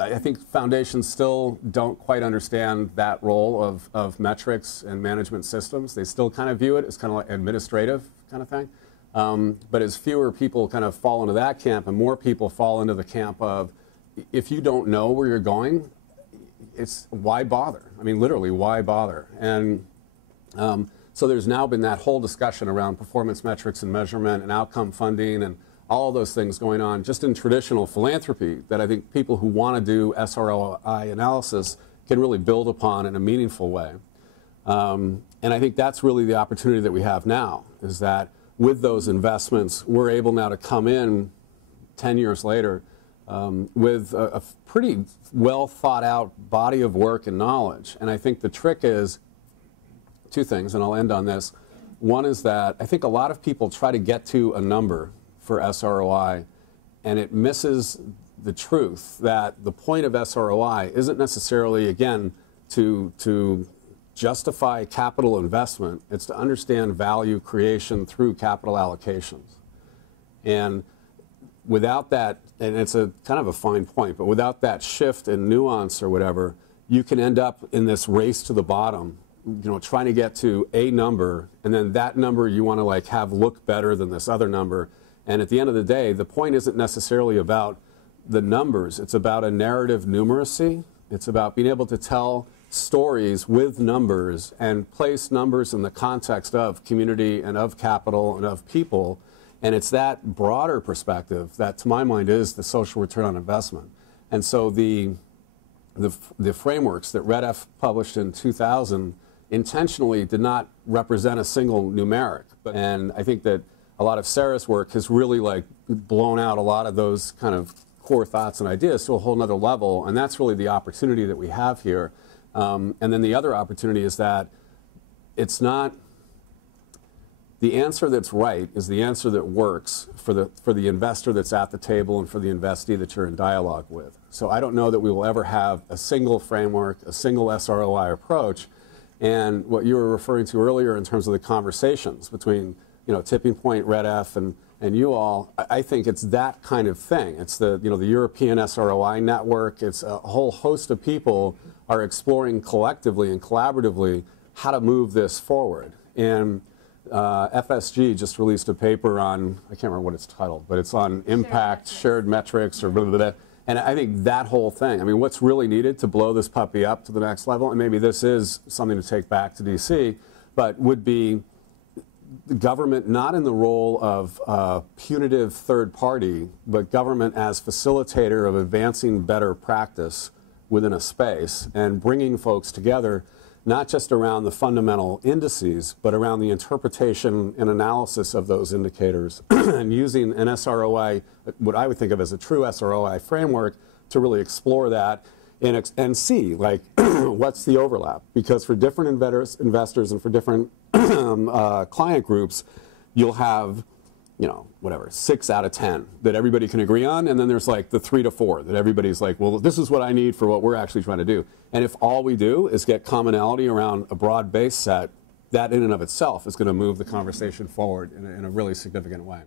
I think foundations still don't quite understand that role of metrics and management systems. They still kind of view it as kind of like administrative kind of thing. But as fewer people kind of fall into that camp and more people fall into the camp of, if you don't know where you're going, it's why bother? I mean, literally, why bother? And so there's now been that whole discussion around performance metrics and measurement and outcome funding and all of those things going on just in traditional philanthropy that I think people who want to do SROI analysis can really build upon in a meaningful way. And I think that's really the opportunity that we have now, is that with those investments, we're able now to come in 10 years later with a pretty well thought out body of work and knowledge. And I think the trick is two things, and I'll end on this. One is that I think a lot of people try to get to a number for SROI, and it misses the truth that the point of SROI isn't necessarily, again, to justify capital investment. It's to understand value creation through capital allocations. And without that, and it's a kind of a fine point, but without that shift and nuance or whatever, you can end up in this race to the bottom, trying to get to a number, and then that number you want to like have look better than this other number. And at the end of the day, the point isn't necessarily about the numbers. It's about a narrative numeracy. It's about being able to tell stories with numbers and place numbers in the context of community and of capital and of people. And it's that broader perspective that, to my mind, is the social return on investment. And so the frameworks that REDF published in 2000 intentionally did not represent a single numeric. And I think that a lot of Sara's work has really like blown out a lot of those kind of core thoughts and ideas to a whole nother level, and that's really the opportunity that we have here. And then the other opportunity is that it's not the answer that's right is the answer that works for the investor that's at the table and for the investee that you're in dialogue with. So I don't know that we will ever have a single framework, a single SROI approach. And what you were referring to earlier in terms of the conversations between Tipping Point, REDF, and you all, I think it's that kind of thing. It's the European SROI network. It's a whole host of people are exploring collectively and collaboratively how to move this forward. And FSG just released a paper on, I can't remember what it's titled, but it's on impact, shared metrics, or blah, blah, blah. And I think that whole thing, I mean, what's really needed to blow this puppy up to the next level, and maybe this is something to take back to DC, but would be the government not in the role of punitive third party, but government as facilitator of advancing better practice within a space and bringing folks together, not just around the fundamental indices, but around the interpretation and analysis of those indicators and using an SROI, what I would think of as a true SROI framework, to really explore that and see, like, what's the overlap? Because for different investors and for different client groups, you'll have, whatever, 6 out of 10 that everybody can agree on, and then there's like the 3 to 4 that everybody's like, well, this is what I need for what we're actually trying to do. And if all we do is get commonality around a broad base set, that in and of itself is going to move the conversation forward in a really significant way.